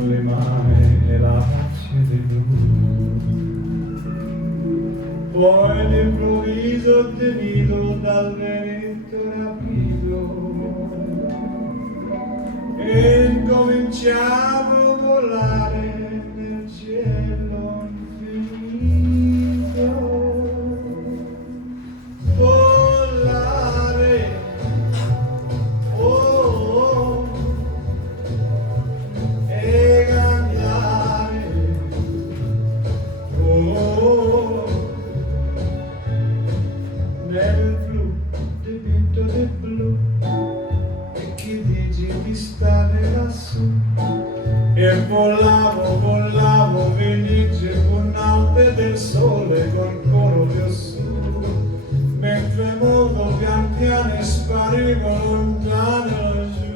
le mani e la faccia di blu. Poi all'improvviso tenido dal vento rapido e incominciavo a volare nel cielo infinito. Volare, oh, e cambiare, oh, nel blu dipinto di blu. E chi dici di stare lassù? E volavo, felice con alte del sole, col coro più su, mentre molto pian piano sparivo lontano laggiù.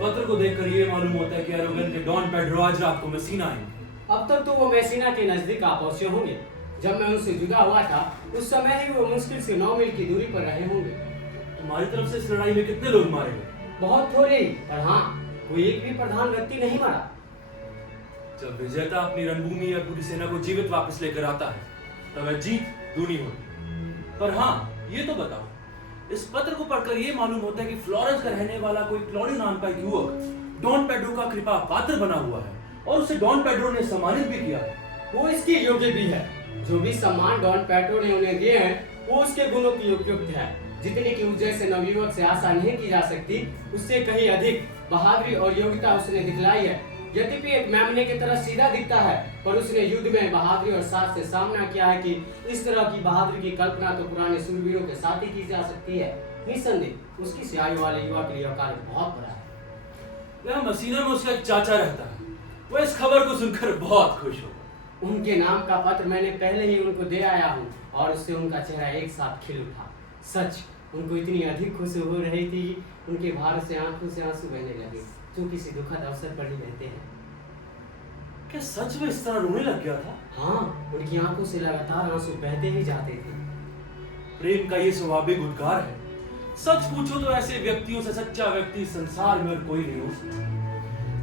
पत्र को देखकर ये मालूम होता है कि एरोगन के don Pedro आज रात को मेसिना आएंगे। अब तक तो वो मेसिना के नजदीक आ पहुंचे होंगे। जब मैं उनसे जुदा हुआ था उस समय ही वो मुश्किल से 9 मील की दूरी पर रहे होंगे। तुम्हारी तरफ से इस लड़ाई में कितने लोग मारे गए? बहुत थोड़े ही, पर हाँ, कोई एक भी प्रधान व्यक्ति नहीं मारा। जब विजेता अपनी रणभूमि या पूरी सेना को जीवित वापस लेकर आता है तब वह जीत दूनी होती। पर हाँ, ये तो बताओ, इस पत्र को पढ़कर ये मालूम होता है कि फ्लोरेंस का रहने वाला कोई क्लॉडियो नाम का युवक डॉन पेड्रो का कृपा पात्र बना हुआ है और उसे डॉन पेड्रो ने सम्मानित भी किया है। वो इसके योग्य भी है। जो भी सम्मान डॉन पेड्रो ने उन्हें दिए हैं वो उसके गुणों की उपयुक्त है। जितने की उस जैसे नवयुवक से आशा नहीं की जा सकती, उससे कहीं अधिक बहादुरी और योग्यता उसने दिखलाई है। यद्यपि एक मेमने की तरह सीधा दिखता है, पर उसने युद्ध में बहादुरी और साहस से सामना किया है कि इस तरह की बहादुरी की कल्पना तो पुराने सूरवीरों के साथ ही की जा सकती है। निसंदेह उसकी सी आयु वाले युवा के लिए कार्य बहुत बड़ा है। यह मसीना में उसका एक चाचा रहता है। वो इस खबर को सुनकर बहुत खुश होगा। उनके नाम का पत्र मैंने पहले ही उनको दे आया हूँ और उससे उनका चेहरा एक साथ खिल उठा। सच, उनको इतनी अधिक खुशी हो रही थी, उनके भार से आंखों से आंसू बहने लगे, जो किसी दुखद अवसर पर ही रहते हैं। क्या सच में इस तरह रोने लग गया था? हाँ, उनकी आंखों से लगातार आंसू बहते ही जाते थे। प्रेम का ये स्वाभाविक उद्गार है। सच पूछो तो ऐसे व्यक्तियों से सच्चा व्यक्ति संसार में और कोई नहीं हो सकता।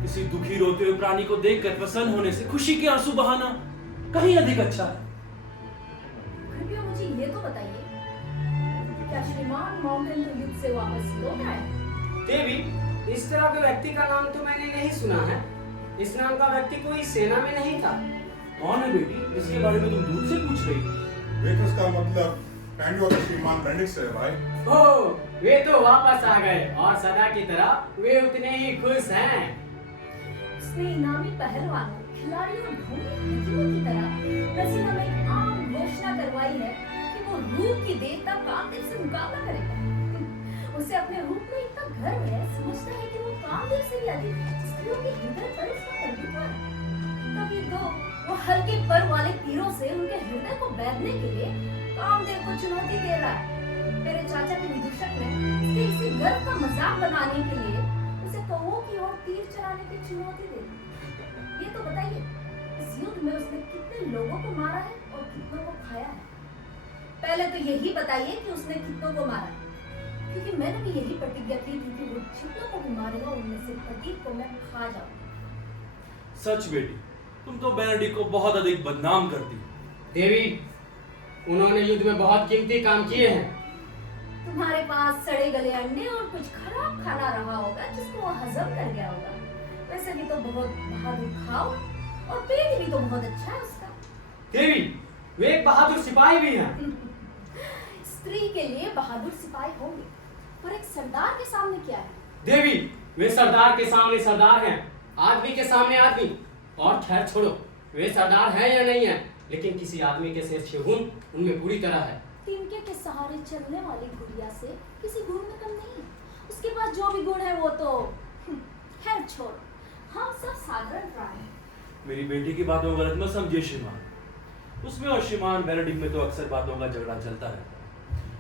किसी दुखी रोते हुए प्राणी को देखकर प्रसन्न होने से खुशी के आंसू बहाना कहीं अधिक अच्छा है। कृपया मुझे ये तो बताइए, क्या श्रीमान माउंटेन तो युद्ध से वापस लौट आए? देवी, इस तरह के व्यक्ति का नाम तो मैंने नहीं सुना है। इस नाम का व्यक्ति कोई सेना में नहीं था। कौन है बेटी? इसके बारे में तुम दूर से पूछ रही हो? वेकर्स का मतलब पैंडो और श्रीमान बेनेडिक्ट से है भाई। ओह, वे तो वापस आ गए और सदा की तरह वे उतने ही खुश हैं। उसने इनामी पहलवानों, खिलाड़ियों और भूमि हकीमों की तरह प्रसिद्ध में एक आम घोषणा करवाई है कि वो रूप की देवता कामदेव से मुकाबला करेगा। उसे अपने रूप में इतना गर्व है, समझता है कि वो कामदेव से भी अधिक स्त्रियों के हृदय पर उसका प्रभुत्व है। तभी तो वो हल्के पर वाले तीरों से उनके हृदय को बैठने के लिए कामदेव को चुनौती दे रहा है। मेरे चाचा के विदूषक ने इसके इसी गर्व का मजाक बनाने के लिए उसे कौवों की ओर तीर चलाने की चुनौती दे दी। ये तो बताइए, इस युद्ध में उसने कितने लोगों को मारा है और कितनों को खाया है? पहले तो यही बताइए कि उसने कितनों को मारा है, क्योंकि मैंने भी यही प्रतिज्ञा की थी कि वो जितनों को भी मारेगा उनमें से प्रत्येक को मैं खा जाऊंगा। सच बेटी, तुम तो बेनेडिक्ट को बहुत अधिक बदनाम करती हो। देवी, उन्होंने युद्ध में बहुत कीमती काम किए हैं। तुम्हारे पास सड़े गले अंडे और कुछ खराब खाना रहा होगा जिसको वो हजम कर गया होगा। वैसे भी तो बहुत बहादुर खाओ और पेट भी तो बहुत अच्छा है उसका। देवी, वे एक बहादुर सिपाही भी हैं। स्त्री के लिए बहादुर सिपाही होंगे, पर एक सरदार के सामने क्या है? देवी, वे सरदार के सामने सरदार हैं, आदमी के सामने आदमी। और खैर छोड़ो, वे सरदार हैं या नहीं हैं, लेकिन किसी आदमी के सिर 6 गुण उनमें पूरी तरह है। तिनके के सहारे चलने वाली गुड़िया से किसी गुण में कम नहीं है। उसके पास जो भी गुण है वो तो खैर छोड़, हम सब साधारण प्राणी हैं। मेरी बेटी की बातों को गलत मत समझिए श्रीमान। उसमें और श्रीमान बेनेडिक्ट में तो अक्सर बातों का झगड़ा चलता रहता है।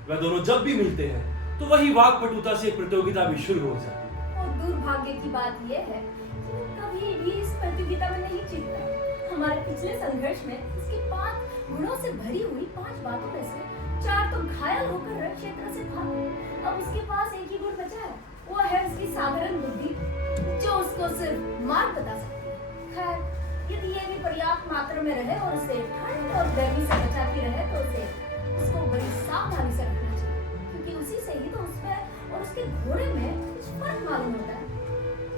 वह दोनों जब भी मिलते हैं तो वही वाकपटुता से प्रतियोगिता भी शुरू हो जाती है। और दुर्भाग्य की बात यह है कि वो कभी भी इस प्रतियोगिता में नहीं जीतता। हमारे पिछले संघर्ष में इसकी 5 गुणों से भरी हुई 5 बातों में से 4 तो घायल होकर रण क्षेत्र से भाग गए। अब उसके पास एक ही गुण बचा है, वो है उसकी साधारण बुद्धि, जो उसको सिर्फ मार्ग बता सकती है। खैर, यदि ये भी पर्याप्त मात्रा में रहे और उसे ठंड और गर्मी से बचाती रहे तो उसको बड़ी सावधानी से रखना चाहिए, क्योंकि उसी से ही तो उसमें और उसके घोड़े में कुछ फर्क मालूम होता है।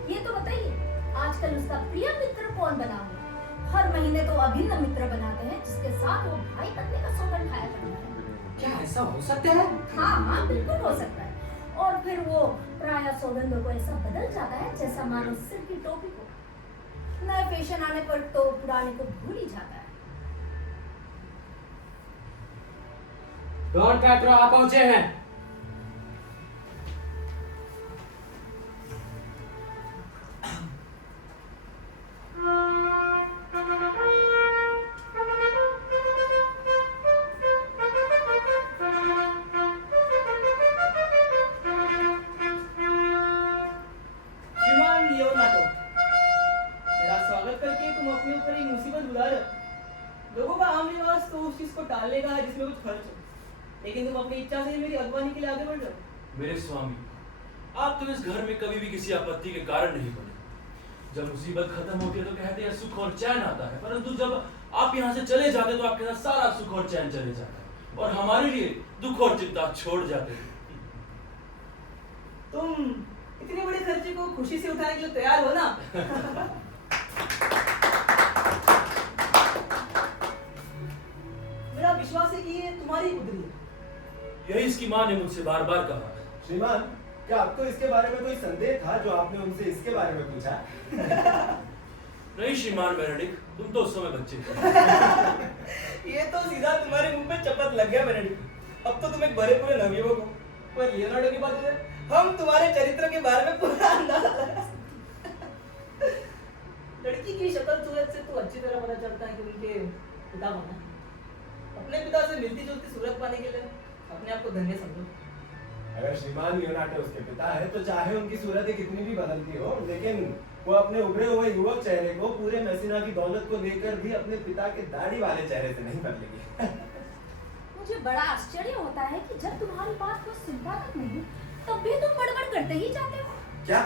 ये तो बताइए, आजकल उसका प्रिय मित्र कौन बना हुआ? हर महीने तो अभिन्न मित्र बनाते हैं जिसके साथ वो भाई पत्नी का सौगंध खाया करता है। क्या ऐसा हो सकता है? हाँ, बिल्कुल हो सकता है। और फिर वो प्रायः सौगंधों को ऐसा बदल जाता है जैसा मानो सिर की टोपी को। नए फैशन आने पर तो पुराने को भूल ही जाता है। डॉन कैट्रो आ पहुंचे हैं। श्रीमान लियोनार्डो, मेरा स्वागत करके तुम अपने ऊपर एक मुसीबत बुला रहे हो। लोगों का आम रिवाज तो उस चीज को टालने का है जिसमें कुछ खर्च हो, लेकिन तुम अपनी इच्छा से मेरी अगवानी के लिए आगे बढ़ रहे हो। मेरे स्वामी, आप तो इस घर में कभी भी किसी आपत्ति के कारण नहीं बने। जब मुसीबत खत्म होती है तो कहते हैं सुख और चैन आता है, परंतु जब आप यहाँ से चले जाते तो आपके साथ सारा सुख और चैन चले जाता है और हमारे लिए दुख और चिंता छोड़ जाते हैं। तुम इतने बड़े खर्चे को खुशी से उठाने के लिए तैयार हो ना? मेरा विश्वास है कि ये तुम्हारी बुद्धि है। यही इसकी माँ ने मुझसे बार बार कहा। श्रीमान, क्या आपको इसके बारे में कोई संदेह था जो आपने उनसे इसके बारे में पूछा? नहीं श्रीमान बेनेडिक्ट, तुम तो उस समय बच्चे थे। ये तो सीधा तुम्हारे मुंह पे चपत लग गया बेनेडिक्ट। अब तो तुम एक भरे पूरे नवयुवक हो, पर लियोनार्डो की बात है, हम तुम्हारे चरित्र के बारे में पूरा अंदाजा लगा सकते हैं। लड़की की शक्ल सूरत से तो अच्छी तरह पता चलता है कि उनके पिता होना। अपने पिता से मिलती जुलती सूरत पाने के लिए अपने आप को धन्य समझो। अगर श्रीमान लियोनार्डो उसके पिता है तो चाहे उनकी सूरत कितनी भी बदलती हो, लेकिन वो अपने उभरे हुए युवक चेहरे को पूरे मेसिना की दौलत को लेकर भी अपने पिता के दाढ़ी वाले चेहरे से नहीं बदलेगी। मुझे बड़ा आश्चर्य होता है कि जब तुम्हारी बात कोई सुनता तक नहीं तब भी तुम बड़बड़ करते ही जाते हो। क्या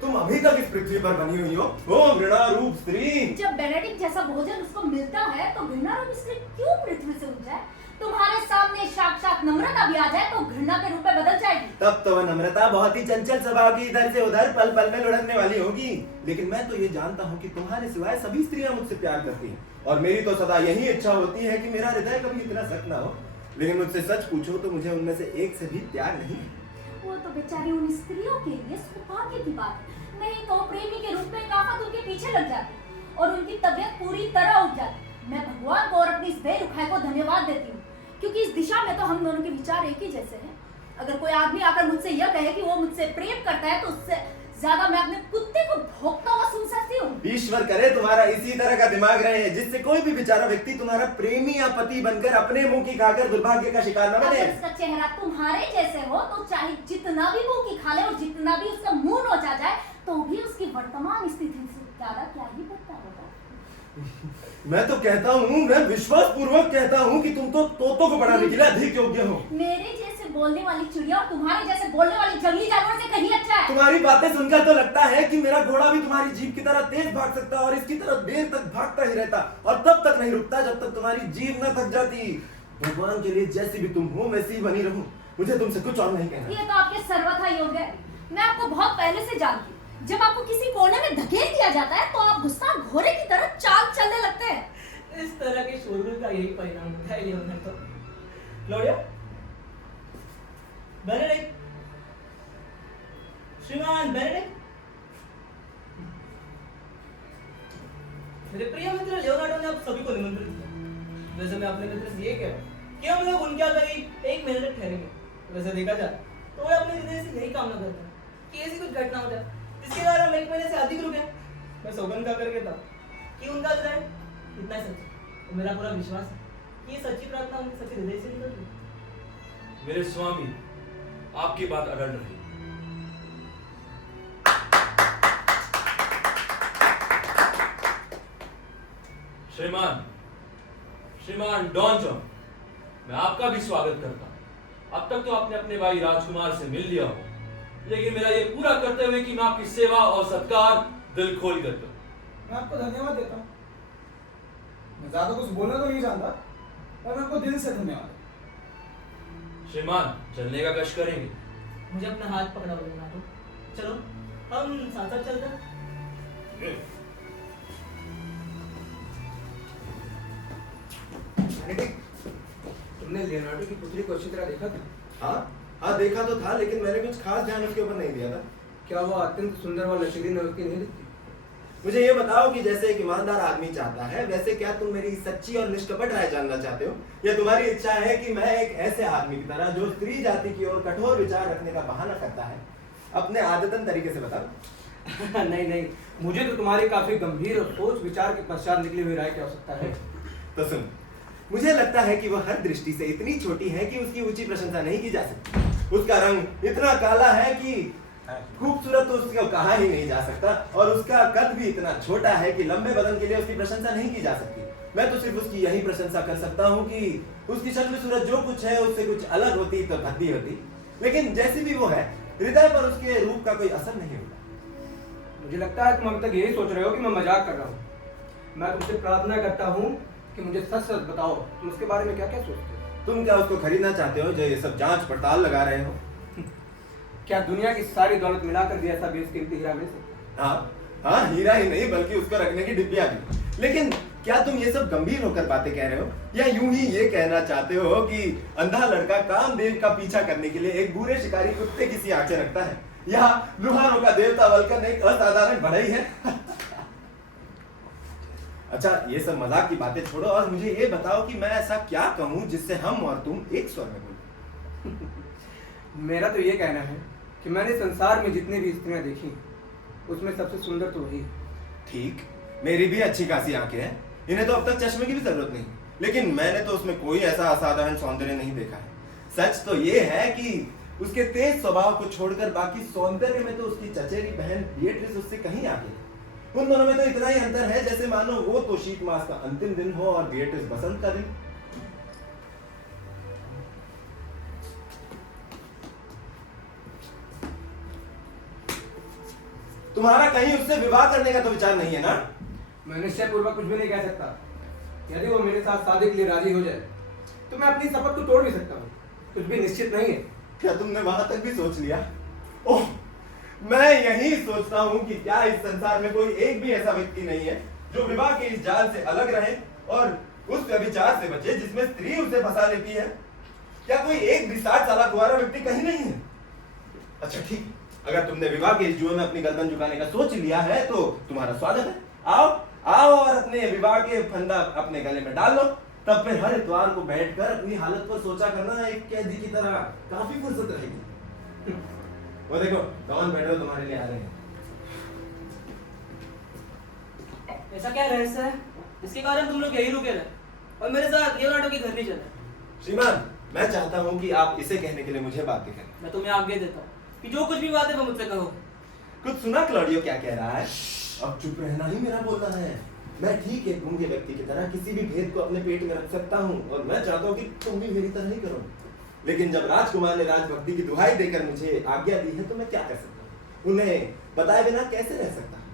तुम अभी तक इस पृथ्वी पर बनी हुई हो? ओ घृणा रूप स्त्री! जब बेनेडिक्ट जैसा भोजन उसको मिलता है तो घृणा रूप स्त्री क्यों पृथ्वी से उठ जाए? तुम्हारे सामने साक्षात नम्रता भी आ जाए तो घृणा के रूप में बदल जाएगी। तब तो वह नम्रता बहुत ही चंचल स्वभाव की इधर से उधर पल पल में लुढ़कने वाली होगी। लेकिन मैं तो ये जानता हूँ कि तुम्हारे सिवाय सभी स्त्रियां मुझसे प्यार करती हैं, और मेरी तो सदा यही इच्छा होती है कि मेरा हृदय कभी इतना सख्त ना हो। लेकिन मुझसे सच पूछो तो मुझे उनमें से एक से भी प्यार नहीं है। वो तो बेचारी उन स्त्रियों के लिए सौभाग्य की बात है, नहीं तो प्रेमी के रूप में काफत उनके पीछे लग जाती और उनकी तबीयत पूरी तरह उठ जाती। मैं भगवान को और अपनी इस बेरुखाई को धन्यवाद देती हूँ, क्योंकि इस दिशा में तो हम दोनों के विचार एक ही जैसे हैं। अगर कोई आदमी आकर मुझसे यह कहे कि वो मुझसे प्रेम करता है तो उससे ज्यादा मैं अपने कुत्ते को भौंकता हुआ सुन सकती हूँ। ईश्वर करे तुम्हारा इसी तरह का दिमाग रहे, जिससे कोई भी बेचारा व्यक्ति तुम्हारा प्रेमी या पति बनकर अपने मुंह की खाकर दुर्भाग्य का शिकार न बने। अगर उसका चेहरा तुम्हारे जैसे हो तो चाहे जितना भी मुंह की खा ले और जितना भी उसका मुंह नोचा जाए तो भी उसकी वर्तमान स्थिति से ज्यादा क्या ही बढ़ता होगा। मैं तो कहता हूँ, मैं विश्वास पूर्वक कहता हूँ कि तुम तो तोतों को बढ़ाने के लिए अधिक योग्य हो। मेरे जैसे बोलने वाली चिड़िया और तुम्हारे जैसे बोलने वाली जंगली जानवर से कहीं अच्छा है। तुम्हारी बातें सुनकर तो लगता है कि मेरा घोड़ा भी तुम्हारी जीभ की तरह तेज भाग सकता और इसकी तरह देर तक भागता ही रहता, और तब तक नहीं रुकता जब तक तुम्हारी जीभ न थक जाती। भगवान के लिए जैसी भी तुम हो वैसी ही बनी रहूं, मुझे तुमसे कुछ और नहीं कहना। ये तो आपके सर्वथा योग्य है। मैं आपको बहुत पहले से जानती हूँ। जब आपको किसी कोने में धकेल दिया जाता है तो आप गुस्सा घोड़े की तरह चाल चलने लगते हैं। इस तरह के शोरगुल का यही परिणाम होता है लियोनार्ड। तो क्लोडिया, बेनेडिक्ट, श्रीमान बेनेडिक्ट, मेरे प्रिय मित्र लियोनार्डो ने आप सभी को निमंत्रित किया। वैसे मैं अपने मित्र से ये कह रहा हूँ कि हम लोग उनके यहाँ करीब 1 महीने तक ठहरेंगे। वैसे देखा जाए तो वे अपने हृदय से यही कामना करते हैं कि ऐसी कुछ घटना हो जाए जिसके कारण हम 1 महीने से अधिक रुके। मैं सौगंध का करके था कि उनका हृदय इतना ही सच्चा, तो मेरा पूरा विश्वास है कि ये सच्ची प्रार्थना उनके सच्चे हृदय से निकल रही है। मेरे स्वामी, आपकी बात अड़ल रही। श्रीमान डॉन जॉन, मैं आपका भी स्वागत करता हूं। अब तक तो आपने अपने भाई राजकुमार से मिल लिया हो, लेकिन मेरा ये पूरा कर्तव्य है कि मैं आपकी सेवा और सत्कार दिल खोल कर करूं। मैं आपको धन्यवाद देता हूँ। मैं ज्यादा कुछ बोलना तो नहीं जानता, पर मैं आपको दिल से धन्यवाद। श्रीमान, चलने का कष्ट करेंगे? मुझे अपना हाथ पकड़ा लियोनार्डो, चलो हम साथ साथ चलते हैं। तुमने लियोनार्डो की पुतली को अच्छी तरह देखा था? हाँ देखा तो था, लेकिन मैंने कुछ खास ध्यान उसके ऊपर नहीं दिया था। क्या वो अत्यंत सुंदर और लचीली नौकी नहीं दिखती? मुझे ये बताओ कि जैसे एक ईमानदार आदमी चाहता है, वैसे क्या तुम मेरी सच्ची और निष्कपट राय जानना चाहते हो, या तुम्हारी इच्छा है कि मैं एक ऐसे आदमी की तरह जो स्त्री जाति की ओर कठोर विचार रखने का बहाना करता है, अपने आदतन तरीके से बताओ? नहीं, मुझे तो तुम्हारी काफी गंभीर और सोच विचार के पश्चात निकली हुई राय की आवश्यकता है। तो सुन, मुझे लगता है कि वह हर दृष्टि से इतनी छोटी है कि उसकी ऊंची प्रशंसा नहीं की जा सकती। उसका रंग इतना काला है कि खूबसूरत तो उसको कहा ही नहीं जा सकता, और उसका कद भी इतना छोटा है कि लंबे बदन के लिए उसकी प्रशंसा नहीं की जा सकती। मैं तो सिर्फ उसकी यही प्रशंसा कर सकता हूँ कि उसकी शक्ल सूरत जो कुछ है उससे कुछ अलग होती तो भद्दी होती, लेकिन जैसी भी वो है, हृदय पर उसके रूप का कोई असर नहीं होता। मुझे लगता है तुम अभी तक यही सोच रहे हो कि मैं मजाक कर रहा हूँ। मैं तुमसे प्रार्थना करता हूँ कि मुझे सच सच बताओ, तुम उसके बारे में क्या क्या सोचते हो? तुम क्या उसको खरीदना चाहते हो जो ये सब जांच पड़ताल लगा रहे हो? क्या दुनिया की सारी दौलत मिलाकर भी ऐसा बेशकीमती हीरा मिल सकता है? हाँ, हीरा ही नहीं बल्कि उसको रखने की डिब्बियां भी। लेकिन क्या तुम ये सब गंभीर होकर बातें कह रहे हो, या यूं ही ये कहना चाहते हो कि अंधा लड़का कामदेव का पीछा करने के लिए एक बुरे शिकारी कुत्ते की सी आंखें रखता है, या लुहारों का देवता वल्कन एक असाधारण बढ़ई है? अच्छा, ये सब मजाक की बातें छोड़ो और मुझे ये बताओ कि मैं ऐसा क्या कहूं जिससे हम और तुम एक स्वर में बोलें। मेरा तो ये कहना है कि मैंने संसार में जितनी भी स्त्रियां देखी उसमें सबसे सुंदर तो वही है। ठीक, मेरी भी अच्छी खासी आंखें हैं, इन्हें तो अब तक चश्मे की भी जरूरत नहीं, लेकिन मैंने तो उसमें कोई ऐसा असाधारण सौंदर्य नहीं देखा है। सच तो ये है कि उसके तेज स्वभाव को छोड़कर बाकी सौंदर्य में तो उसकी चचेरी बहन बिएट्रिस उससे कहीं आगे है। उन दोनों में तो इतना ही अंतर है जैसे मानो वो तो शीत मास का अंतिम दिन हो और बिएट्रिस बसंत का दिन। तुम्हारा कहीं उससे विवाह करने का तो विचार नहीं है ना? मैं निश्चय पूर्वक कुछ भी नहीं कह सकता। यदि वो मेरे साथ शादी के लिए राजी हो जाए तो मैं अपनी शपथ को तोड़ भी सकता हूँ। कुछ भी निश्चित नहीं है। क्या तुमने वहां तक भी सोच लिया? ओह, मैं यही सोचता हूँ कि क्या इस संसार में कोई एक भी ऐसा व्यक्ति नहीं है जो विवाह के इस जाल से अलग रहे और उस व्यभिचार से बचे जिसमें स्त्री उसे फंसा लेती है। क्या कोई एक भी 60 साल कुंवारा व्यक्ति कहीं नहीं है? अच्छा ठीक, अगर तुमने विवाह के इस जुए में अपनी गर्दन झुकाने का सोच लिया है तो तुम्हारा स्वागत है। आओ आओ और अपने विवाह के फंदा अपने गले में डाल लो। तब फिर हर इतवार को बैठकर अपनी हालत पर सोचा करना, एक कैदी की तरह काफी फुर्सत रहेगी। वो देखो डॉन पेट्रो तुम्हारे लिए आ रहे हैं। ऐसा क्या रहस्य है जिसके कारण तुम लोग यही रुके रहे और मेरे साथ लियोनार्डो के घर नहीं चले? श्रीमान, मैं चाहता हूँ कि आप इसे कहने के लिए मुझे बातें करें। मैं तुम्हें आगे देता हूँ कि जो कुछ भी बात है वो मुझसे कहो। कुछ सुना क्लॉडियो क्या कह रहा है? अब चुप रहना ही मेरा बोलना है। मैं ठीक है गूंगे व्यक्ति की तरह किसी भी भेद को अपने पेट में रख सकता हूँ और मैं चाहता हूँ कि तुम भी मेरी तरह ही करो। लेकिन जब राजकुमार ने राजभक्ति की दुहाई देकर मुझे आज्ञा दी है तो मैं क्या कर सकता हूँ? उन्हें बताए बिना कैसे रह सकता हूँ?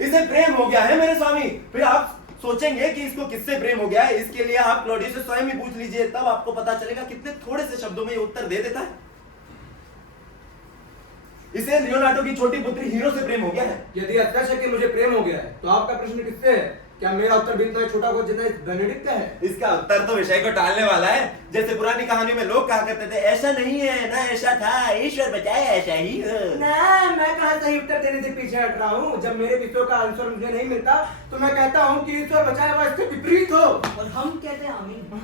इसे प्रेम हो गया है मेरे स्वामी। फिर आप सोचेंगे कि इसको किससे प्रेम हो गया है, इसके लिए आप क्लॉडियो से स्वयं ही पूछ लीजिए, तब आपको पता चलेगा कितने थोड़े से शब्दों में ये उत्तर दे देता है। इसे लियोनार्डो की छोटी पुत्री हीरो से प्रेम हो गया है। यदि अत्यक्ष है कि मुझे प्रेम हो गया है तो आपका प्रश्न किससे है? क्या मेरा उत्तर बिंदु है छोटा को जितना बेनेडिक्ट का है? इसका उत्तर तो विषय को टालने वाला है। जैसे पुरानी कहानी में लोग कहा करते थे, ऐसा नहीं है ना ऐसा था, ईश्वर बचाए ऐसा ही हो। ना, मैं कहाँ सही उत्तर देने से पीछे हट रहा हूँ। जब मेरे विषयों का आंसर मुझे नहीं मिलता तो मैं कहता हूँ कि ईश्वर बचाए वह इससे विपरीत हो। और हम कहते हैं आमीन।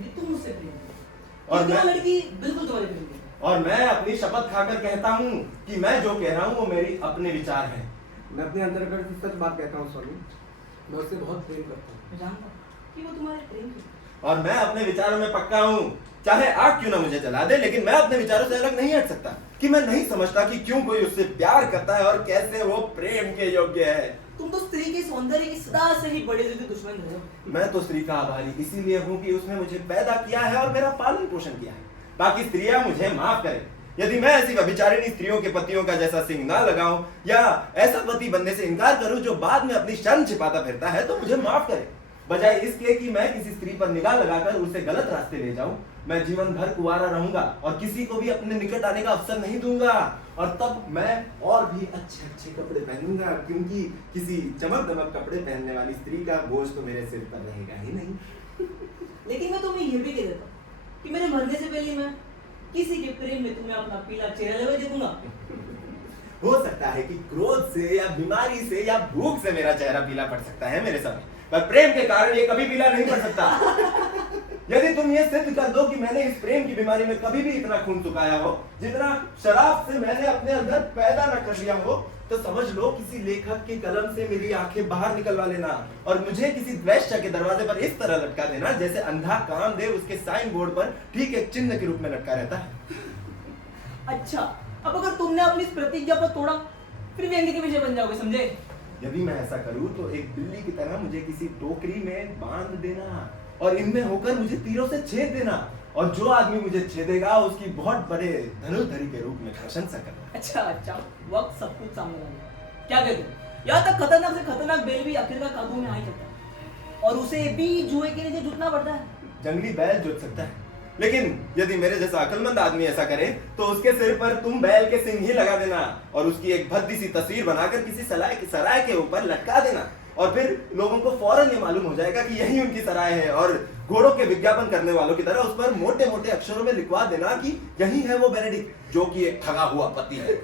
ये तुम मुझसे प्रेम हो। और ये मैं- लड़की बिल्कुल तुम्हारे प्रेम की है। और मैं अपनी शपथ खाकर कहता हूँ कि मैं जो कह रहा हूँ वो मेरी अपने विचार हैं। मैं अपने अंतर्गत से सच बात कहता हूँ स्वामी, मैं उससे बहुत प्रेम करता हूँ। मैं जानता हूँ कि वो तुम्हारे प्रेम की है। और मैं अपने विचारों में पक्का हूँ, चाहे आग क्यों ना मुझे जला दे, लेकिन मैं अपने विचारों से अलग नहीं हट सकता। कि मैं नहीं समझता कि क्यों कोई उससे प्यार करता है और कैसे वो प्रेम के योग्य है। तुम तो स्त्री के सौंदर्य की सदा से ही बड़े दिल के दुश्मन रहे हो। मैं तो स्त्री का आभारी इसीलिए हूँ कि उसने मुझे पैदा किया है और मेरा पालन पोषण किया है। बाकी स्त्रियां मुझे माफ करें यदि मैं ऐसी व्यभिचारिणी स्त्रियों के पतियों का जैसा सिंह ना लगाऊं या ऐसा पति बनने से इनकार करूं जो बाद में अपनी शर्म छिपाता फिरता है, तो मुझे माफ करें। बजाय इसके कि मैं किसी स्त्री पर निगाह लगाकर उसे गलत रास्ते ले जाऊं, मैं जीवन भर कुंवारा रहूंगा और किसी को भी अपने निकट आने का अवसर नहीं दूंगा। और तब मैं और भी अच्छे अच्छे कपड़े पहनूंगा, क्योंकि किसी चमक दमक कपड़े पहनने वाली स्त्री का बोझ तो मेरे सिर पर रहेगा ही नहीं। लेकिन मैं तुम्हें ये भी कह देता हूँ कि मेरे मरने से पहले मैं किसी के प्रेम में तुम्हें अपना पीला चेहरा लगा देखूंगा। हो सकता है कि क्रोध से या बीमारी से या भूख से मेरा चेहरा पीला पड़ सकता है मेरे सामने, पर प्रेम के कारण ये कभी पीला नहीं पड़ सकता। यदि तुम ये सिद्ध कर दो कि मैंने इस प्रेम की बीमारी में कभी भी इतना खून चुकाया हो जितना शराब से मैंने अपने अंदर पैदा न कर लिया हो, तो समझ लो किसी लेखक की कलम से मेरी आंखें बाहर निकलवा लेना और मुझे किसी द्वेष्टा के दरवाजे पर इस तरह लटका देना जैसे अंधा कामदेव उसके साइन बोर्ड पर ठीक एक चिन्ह के रूप में लटका रहता है। अच्छा, अब अगर तुमने अपनी इस प्रतिज्ञा को तोड़ा फिर व्यंग्य के विषय बन जाओगे, समझे? यदि मैं ऐसा करूं तो एक बिल्ली की तरह मुझे किसी टोकरी में बांध देना और इनमें होकर मुझे तीरों से छेद देना और जो आदमी मुझे छेदेगा उसकी बहुत बड़े धनुर्धरी के रूप में प्रशंसा करना। अच्छा, वक्त सब कुछ सामने आ गया। क्या कहते हो? यहाँ तक खतरनाक से खतरनाक बैल भी आखिरकार काबू में आ ही जाता है और उसे भी जुए के नीचे जुटना पड़ता है। जंगली बैल जुट सकता है, लेकिन यदि मेरे जैसा अक्लमंद आदमी ऐसा करे तो उसके सिर पर तुम बैल के सिंग ही लगा देना और उसकी एक भद्दी सी तस्वीर बनाकर किसी सराय के ऊपर लटका देना और फिर लोगों को फौरन ये मालूम हो जाएगा कि यही उनकी सराय है और घोड़ों के विज्ञापन करने वालों की तरह उस पर मोटे मोटे अक्षरों में लिखवा देना कि यही है वो बेनेडिक्ट जो कि एक ठगा हुआ पति है।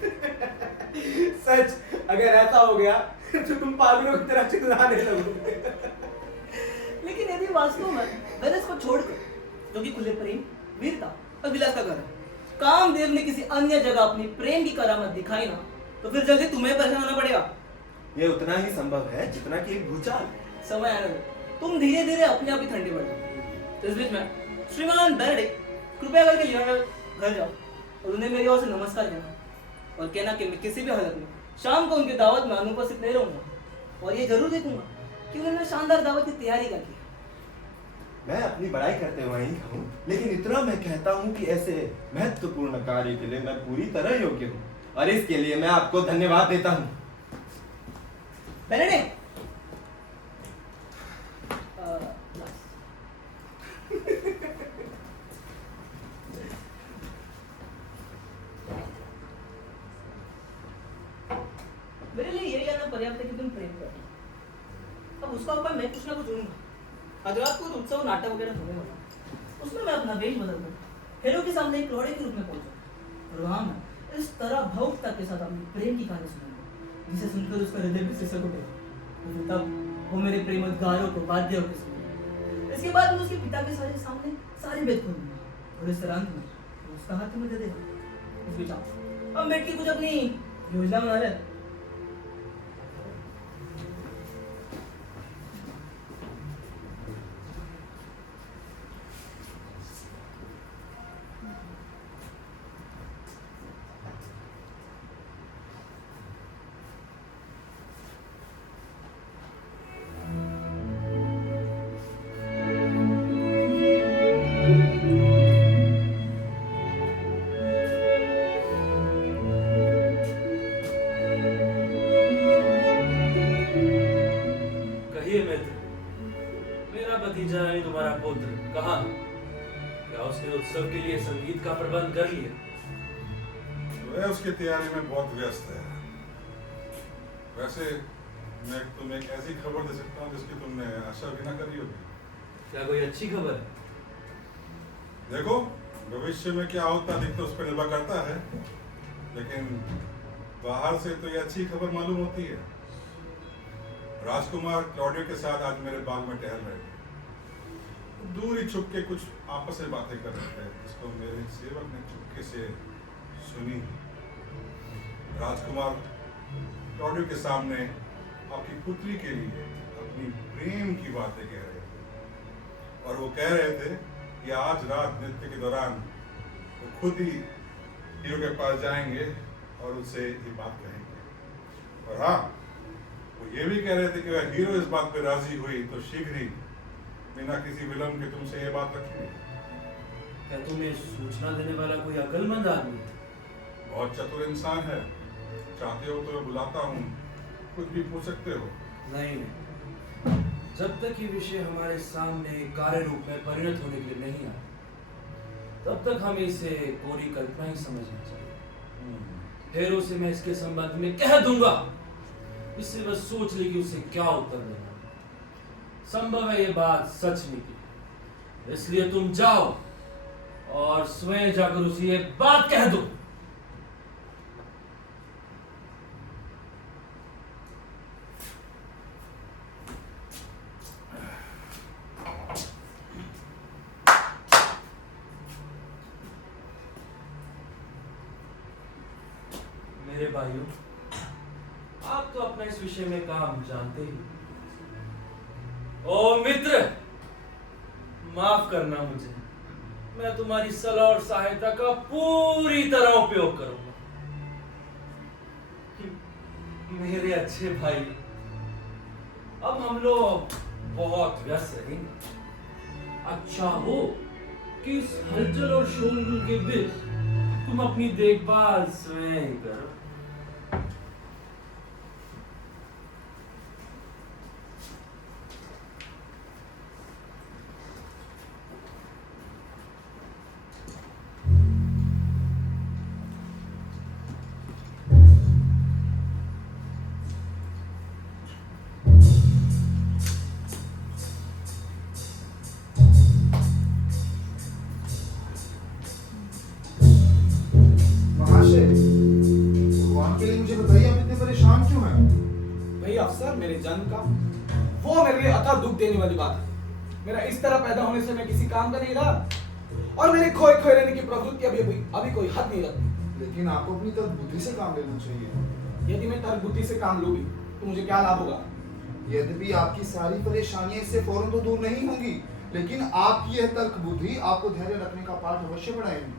सच, अगर ऐसा हो गया तो तुम पागलों की तरह चिल्लाने लगोगे। लेकिन यदि वास्तव में वेनिस को छोड़कर, जो कि खुले प्रेम, वीरता और विलास का घर है, कामदेव ने किसी अन्य जगह अपनी प्रेम की करामत दिखाई ना, तो फिर जल्दी तुम्हें परेशान होना पड़ेगा। ये उतना ही संभव है जितना कि एक भूचाल। समय आने दो, तुम धीरे धीरे अपने आप ही ठंडे पड़ जाओ। तो इस बीच में श्रीमान बेनेडिक्ट कृपया करके घर जाओ और उन्हें मेरी ओर से नमस्कार कहना और कहना कि मैं किसी भी हालत में शाम को उनकी दावत में अनुपस्थित नहीं रहूंगा और ये जरूर देखूंगा कि उन्होंने शानदार दावत की तैयारी कर ली। मैं अपनी बड़ाई करते हुए ही हूँ, लेकिन इतना मैं कहता हूँ कि ऐसे महत्वपूर्ण कार्य के लिए मैं पूरी तरह योग्य हूँ और इसके लिए मैं आपको धन्यवाद देता हूँ। बेनेडिक्ट मेरे लिए ये जानना पर्याप्त है कि तुम प्रेम करते हो। अब उसका उपाय मैं कुछ ना कुछ ढूंढूंगा। आज रात को उत्सव नाटक वगैरह होने वाला है। उसमें मैं अपना वेश बदल दूँ, हेरो के सामने एक लौड़े के रूप में पहुंचूं और वहां मैं इस तरह भावुकता के साथ अपनी प्रेम की कहानी सुनाऊंगा जिसे सुनकर उसका हृदय भी सिसक उठेगा। और तब वो मेरे प्रेमोद्गारों को बाध्य होकर सुनेगा। इसके बाद मैं उसके पिता के सामने सारे वेद खोलूंगा और इस तरह अंत में उसका हाथ मुझे दे देगा। इस विचार अब बैठ के कुछ अपनी योजना बना ले। कहिए मित्र, मेरा भतीजा यानी तुम्हारा पुत्र कहाँ है? क्या उसने उत्सव के लिए संगीत का प्रबंध कर लिया? वह उसकी तैयारी में बहुत व्यस्त है। वैसे मैं तुम्हें एक ऐसी खबर दे सकता हूँ जिसकी तुमने आशा भी ना करी होगी। क्या कोई अच्छी खबर है? देखो, भविष्य में क्या होता अधिक तो उस पर निर्भर करता है, लेकिन बाहर से तो ये अच्छी खबर मालूम होती है। राजकुमार क्लॉडियो के साथ आज मेरे बाग में टहल रहे थे। दूर ही छुप के कुछ आपस में बातें कर रहे थे, जिसको मेरे सेवक ने चुपके से सुनी। राजकुमार क्लॉडियो के सामने आपकी पुत्री के लिए अपनी प्रेम की बातें कह रहे थे और वो कह रहे थे कि आज रात नृत्य के दौरान वो खुद ही हीरो के पास जाएंगे और उससे ये बात कहेंगे। और हाँ, वो ये भी कह रहे थे कि अगर हीरो इस बात पे राजी हुई तो शीघ्र ही बिना किसी विलंब के तुमसे ये बात रखेंगे। क्या तुम्हें सूचना देने वाला कोई अक्लमंद आदमी है? बहुत चतुर इंसान है। चाहते हो तो मैं बुलाता हूँ, कुछ भी पूछ सकते हो। नहीं, जब तक ये विषय हमारे सामने कार्य रूप में परिणत होने के लिए नहीं आए, तब तक हमें इसे कोरी कल्पना ही समझना चाहिए। हेरो से मैं इसके संबंध में कह दूंगा, इससे बस सोच ले कि उसे क्या उत्तर देना। संभव है ये बात सच निकले, इसलिए तुम जाओ और स्वयं जाकर उसे ये बात कह दो। मेरे भाइयों, आप तो अपना इस विषय में काम जानते ही। ओ मित्र, माफ करना मुझे, मैं तुम्हारी सलाह और सहायता का पूरी तरह उपयोग करूंगा। मेरे अच्छे भाई, अब हम लोग बहुत व्यस्त रहेंगे। अच्छा हो कि इस हलचल और शोरगुल के बीच तुम अपनी देखभाल स्वयं ही करो। भगवान के लिए मुझे बताइए, आप इतने परेशान क्यों हैं? भाई अफसर, मेरे जन्म का वो मेरे लिए अतः दुख देने वाली बात है। मेरा इस तरह पैदा होने से मैं किसी काम का नहीं रहा और मेरे खोए खोए रहने की प्रवृत्ति अभी कोई हद नहीं रखती। लेकिन आपको अपनी तर्क बुद्धि से काम लेना चाहिए। यदि मैं तर्क बुद्धि से काम लूंगी तो मुझे क्या लाभ होगा? यद्यपि आपकी सारी परेशानियां इससे फौरन तो दूर नहीं होंगी, लेकिन आपकी यह तर्क बुद्धि आपको धैर्य रखने का पाठ अवश्य पढ़ाएगी।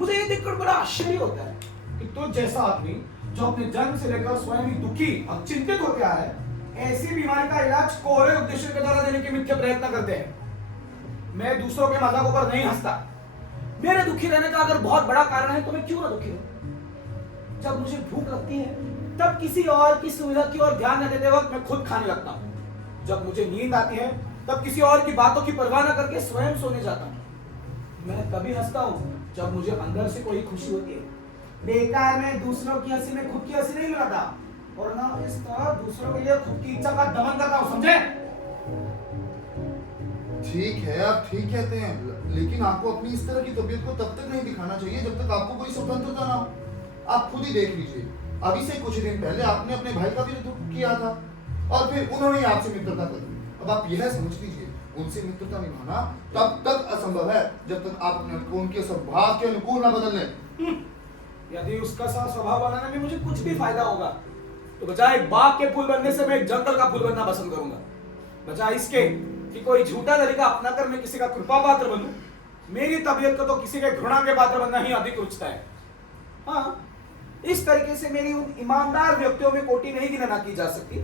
मुझे ये देखकर बड़ा आश्चर्य होता है कि तो जैसा आदमी जो अपने जन्म से लेकर स्वयं ही दुखी और चिंतित हो गया है, ऐसी बीमारी का इलाज कोरे उद्देश्य के द्वारा देने के मिथ्या प्रयत्न करते हैं। मैं दूसरों के मजाकों पर नहीं हंसता। मेरे दुखी रहने का अगर बहुत बड़ा कारण है तो मैं क्यों ना दुखी हूं। जब मुझे भूख लगती है तब किसी और की सुविधा की ओर ध्यान न देते वक्त मैं खुद खाने लगता हूं। जब मुझे नींद आती है तब किसी और की बातों की परवाह न करके स्वयं सोने जाता हूं। मैं तभी हंसता हूं जब मुझे अंदर से कोई खुशी होती है। बेकार मैं दूसरों की हंसी में खुद की हंसी नहीं मिलाता, और ना इस तरह दूसरों के लिए खुद की इच्छा का दमन करता हूं, समझे? ठीक है, आप ठीक कहते हैं, लेकिन आपको अपनी इस तरह की तबीयत को तब तक नहीं दिखाना चाहिए जब तक आपको कोई स्वतंत्रता ना हो। आप खुद ही देख लीजिए, अभी से कुछ दिन पहले आपने अपने भाई का विरोध किया था और फिर उन्होंने आपसे मित्रता कर दी। अब आप यह समझ लीजिए, उनसे मित्रता निभाना तब तक असंभव है जब तक आप अपने को उनके स्वभाव के अनुकूल ना बदल लें। यदि उसका सा स्वभाव बनाने में मुझे कुछ भी फायदा होगा तो बजाय एक बाग के फूल बनने से मैं एक जंगल का फूल बनना पसंद करूंगा। बजाय इसके कि कोई झूठा तरीका अपनाकर मैं किसी का कृपा पात्र बनूं, मेरी तबीयत को तो किसी के घृणा के पात्र बनना ही अधिक रुचता है। हाँ, इस तरीके से मेरी उन ईमानदार व्यक्तियों में कोटि नहीं गिनना की जा सकती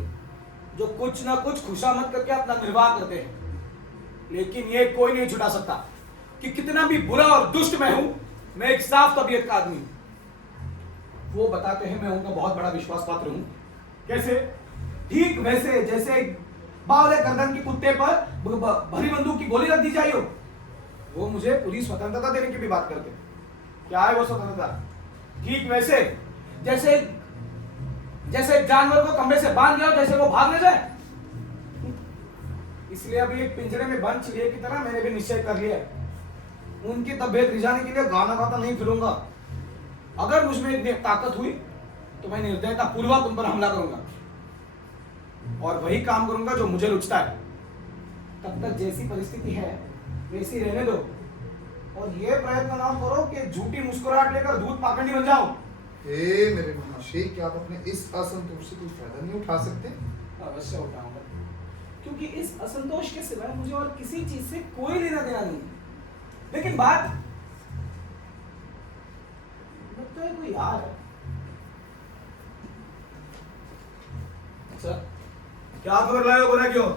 जो कुछ ना कुछ खुशामद करके अपना निर्वाह करते हैं। लेकिन ये कोई नहीं छुटा सकता कि कितना भी बुरा और दुष्ट मैं हूं, मैं एक साफ तबीयत का आदमी हूं। वो बताते हैं मैं उनका बहुत बड़ा विश्वास पात्र हूं। कैसे? ठीक वैसे जैसे बावले गर्दन की कुत्ते पर भरी बंदूक की गोली रख दी जाए हो। वो मुझे पूरी स्वतंत्रता देने की भी बात करते हैं। क्या है वो स्वतंत्रता? ठीक वैसे जैसे जानवर को कमरे से बांध दिया जैसे वो भाग न जाए। इसलिए अभी एक पिंजरे में बंद चिड़िया की तरह मैंने भी निश्चय कर लिया, उनकी तबीयत रिझाने के लिए गाना गाता नहीं फिरूंगा। अगर मुझ में इतनी ताकत हुई तो मैं निर्दयता पूर्वक उन पर हमला करूंगा और वही काम करूंगा जो मुझे रुचता है। तब तक जैसी परिस्थिति है वैसी रहने दो और ये प्रयत्न ना करो कि झूठी मुस्कुराहट लेकर दूध पाखंडी बन जाओ। हे मेरे महाशय, क्या आप अपने इस असंतोष से कोई फायदा नहीं उठा सकते? अवश्य उठाऊंगा, क्योंकि इस असंतोष के सिवाय मुझे और किसी चीज से कोई लेना देना नहीं है। लेकिन बात लगता है कोई यार है। अच्छा, क्या खबर लाए हो? बोला क्यों?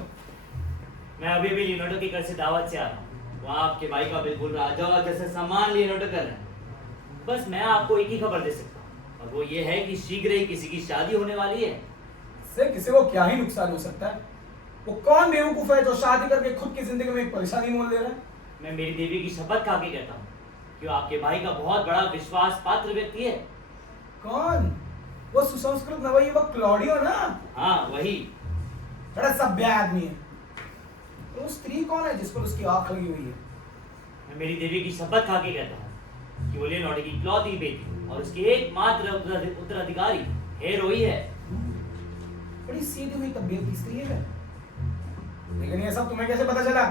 मैं अभी भी लियोनार्डो के घर से दावत से आ रहा हूँ। वहाँ आपके भाई का बिल्कुल राजा और जैसे सम्मान लियोनार्डो कर रहे हैं। बस मैं आपको एक ही खबर दे सकता हूँ और वो ये है कि शीघ्र ही किसी की शादी होने वाली है। इससे किसी को क्या ही नुकसान हो सकता है? वो कौन बेवकूफ है जो शादी करके खुद की जिंदगी में एक परेशानी मोल ले रहा है? मैं मेरी देवी की शपथ खा के कहता हूँ कि वो आपके भाई का बहुत बड़ा विश्वास पात्र व्यक्ति है। कौन? वो सुसंस्कृत नवयुवक क्लॉडियो ना? हाँ, वही। बड़ा सभ्य आदमी है। वो स्त्री कौन है जिस पर उसकी आंख लगी हुई है? मैं मेरी देवी की शपथ खा के कहता हूँ कि वो लियोनार्डो की इकलौती बेटी और उसकी एकमात्र उत्तराधिकारी हेरोई है। बड़ी सीधी हुई तबीयत की स्त्री है, लेकिन ये सब तुम्हें कैसे पता चला?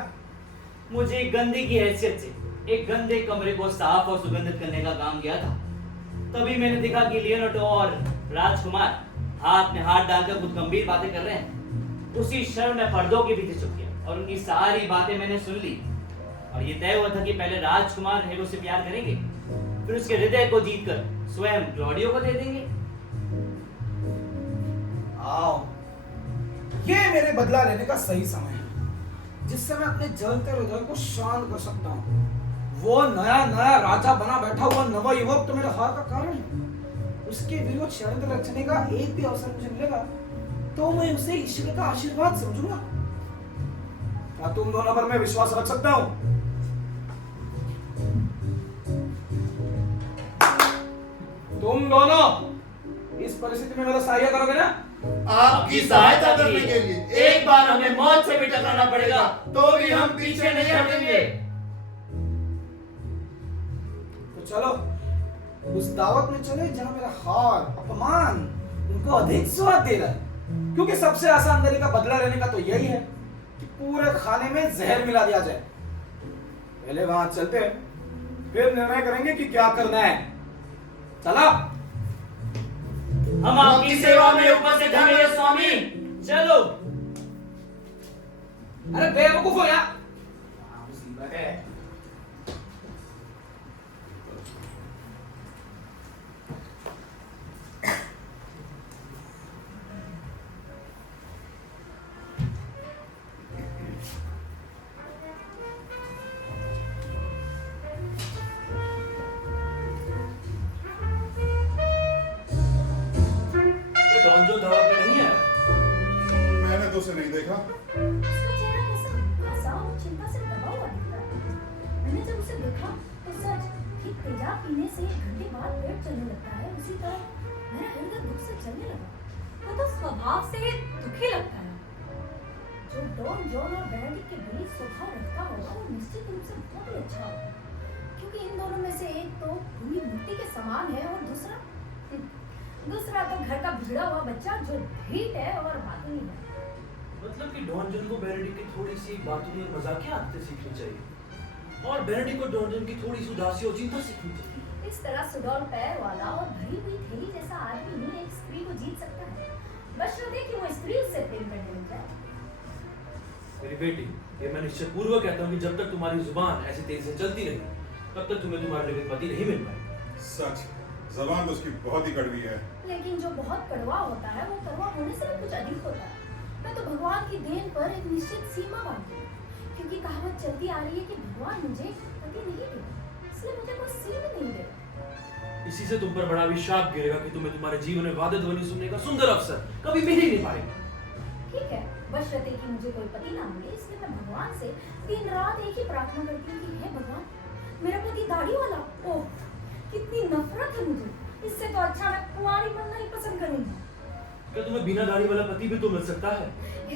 मुझे गंदे की हैसियत से एक गंदे कमरे को साफ और सुगंधित करने का काम किया था। तभी मैंने देखा कि लियोनार्डो और राजकुमार हाथ में हाथ डालकर कुछ गंभीर बातें कर रहे हैं। उसी क्षण में पर्दों के पीछे छुप गया और उनकी सारी बातें मैंने सुन ली और ये तय हुआ था कि पहले राजकुमार हेरो से प्यार करेंगे, फिर उसके हृदय को जीतकर स्वयं क्लॉडियो को दे देंगे। आओ, ये मेरे बदला लेने का सही समय है, जिससे मैं अपने जलते हृदय को शांत कर सकता हूँ। वो नया राजा बना बैठा हुआ नवा युवक तो मेरे हार का कारण है। उसके विरुद्ध षड्यंत्र रचने का एक भी अवसर मुझे मिलेगा तो मैं उसे ईश्वर का आशीर्वाद समझूंगा। क्या तुम दोनों पर मैं विश्वास रख सकता हूँ? तुम दोनों इस परिस्थिति में मेरा सहायता करोगे ना? आपकी सहायता करने के लिए एक बार हमें मौत से भी टकराना पड़ेगा तो भी हम पीछे नहीं हटेंगे। तो चलो उस दावत में चले जहां मेरा हार अपमान उनको अधिक स्वाद दे रहा है, क्योंकि सबसे आसान तरीका बदला लेने का तो यही है कि पूरे खाने में जहर मिला दिया जाए। पहले वहां चलते हैं, फिर निर्णय करेंगे कि क्या करना है। चला, हम आपकी सेवा में उपस्थित हैं स्वामी। चलो। अरे बेवकूफ हो यार, ये डॉन जॉन धड़क में नहीं है। मैंने तो उसे नहीं देखा। उसका चेहरा कैसा हंसा और चिंता से दबा हुआ दिख रहा था। मैंने जब उसे देखा तो सच कि तेजाब पीने से एक घंटे बाद पेट चलने लगता है, उसी तरह मेरा हृदय दुख से चलने लगा। वो तो स्वभाव से दुखी लगता है। जो डॉन जॉन और बेनेडिक्ट के बीच स्वभाव रखता होगा वो निश्चित रूप से बहुत ही अच्छा होगा, क्योंकि इन दोनों में से एक तो भूमि मूर्ति के समान है और दूसरा तो घर का बिगड़ा हुआ बच्चा जो ढीठ है और बातूनी है। मतलब कि डॉन जॉन को बेनेडिक्ट की थोड़ी सी बातूनी और मजाकिया आदतें सीखनी चाहिए और बेनेडिक्ट को डॉन जॉन की थोड़ी सी उदासी और चिंता सीखनी चाहिए। इस तरह सुडौल पैर वाला और भरी हुई थैली जैसा आदमी ही एक स्त्री को जीत सकता है, बशर्ते कि वो स्त्री उससे प्रेम करने लग जाए। मेरी बेटी, ये मैं निश्चय पूर्वक कहता हूँ कि जब तक तुम्हारी जुबान ऐसी तेजी से चलती रही तब तक तुम्हें तुम्हारे लिए पति नहीं मिल पाएगा। सच, जबान तो उसकी बहुत ही कड़वी है। लेकिन जो बहुत कड़वा होता है वो कड़वा होने से भी कुछ अधिक होता है। मैं तो भगवान की देन पर एक निश्चित सीमा बांधती हूँ, क्योंकि कहावत चलती आ रही है कि भगवान मुझे पति नहीं देगा, इसलिए मुझे कोई सीन नहीं देगा। इसी से तुम पर बड़ा अभिशाप गिरेगा कि तुम्हें तुम्हारे जीवन में वाद्य ध्वनि सुनने का सुंदर अवसर कभी मिल ही नहीं पाएगा। ठीक है, बशर्ते कि मुझे कोई पति ना मिले, इसलिए मैं भगवान से दिन रात एक ही प्रार्थना करती हूँ कि हे भगवान, मेरा पति दाढ़ी वाला। ओह, कितनी नफरत है मुझे इससे। तो अच्छा मैं कुंवारी बनना ही पसंद करूंगी। क्या तुम्हें बिना दाढ़ी वाला पति भी तो मिल सकता है?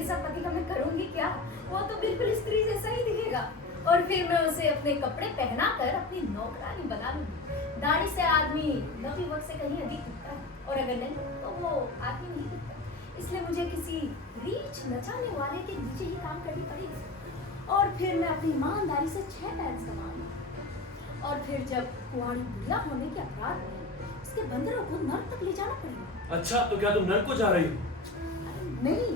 ऐसा पति का मैं करूंगी क्या? वो तो बिल्कुल स्त्री जैसा ही दिखेगा और फिर मैं उसे अपने कपड़े पहनाकर अपनी नौकरानी बना लूंगी। दाढ़ी से आदमी नवयुवक से कहीं अधिक दिखता है और अगर नहीं तो वो आदमी नहीं दिखता। इसलिए मुझे किसी रीछ नचाने वाले के नीचे ही काम करनी पड़ेगी और फिर मैं अपनी ईमानदारी से 6 पैसे कमाऊंगी। और फिर जब कुंवारी बुढ़िया होने के अपराध में उसके बंदरों को नर्क तक ले जाना पड़ेगा। अच्छा, तो क्या तुम नर्क को जा रही हो? नहीं,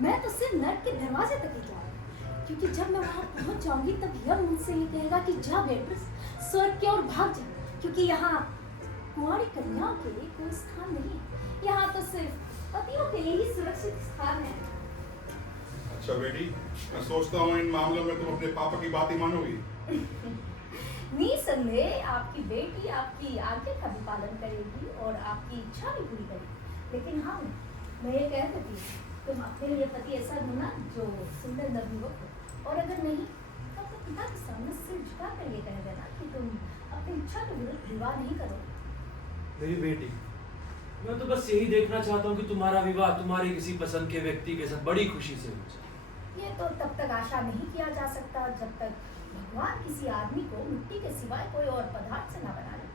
मैं तो सिर्फ नर्क के दरवाजे तक ही जा रही हूँ, क्योंकि जब मैं वहां पहुंच जाऊंगी तब यम मुझसे ये कहेगा कि जा बेट्रिस, स्वर्ग की ओर भाग जा, क्योंकि यहाँ कुंवारी कन्याओं के लिए कोई स्थान नहीं है। यहाँ तो सिर्फ पतियों के लिए ही सुरक्षित स्थान है। अच्छा बेटी, मैं सोचता हूँ इन मामलों में तुम अपने पापा की बात ही मानोगी। निसंदेह आपकी बेटी आपकी आज्ञा का भी पालन करेगी और आपकी इच्छा भी पूरी करेगी। लेकिन हाँ, मैं ये कह देती हूँ, तुम अपने लिए पति ऐसा ढूंढना जो सुंदर नवयुवक हो, और अगर नहीं तो अपने पिता के सामने सिर झुका कर ये कह देना कि तुम अपनी इच्छा के विरुद्ध विवाह नहीं करोगे। मेरी बेटी, मैं तो बस यही देखना चाहता हूँ कि तुम्हारा विवाह तुम्हारे किसी पसंद के व्यक्ति के साथ बड़ी खुशी से हो जाए। ये तो तब तक आशा नहीं किया जा सकता जब तक भगवान किसी आदमी को मिट्टी के सिवाय कोई और पदार्थ से ना बना ले।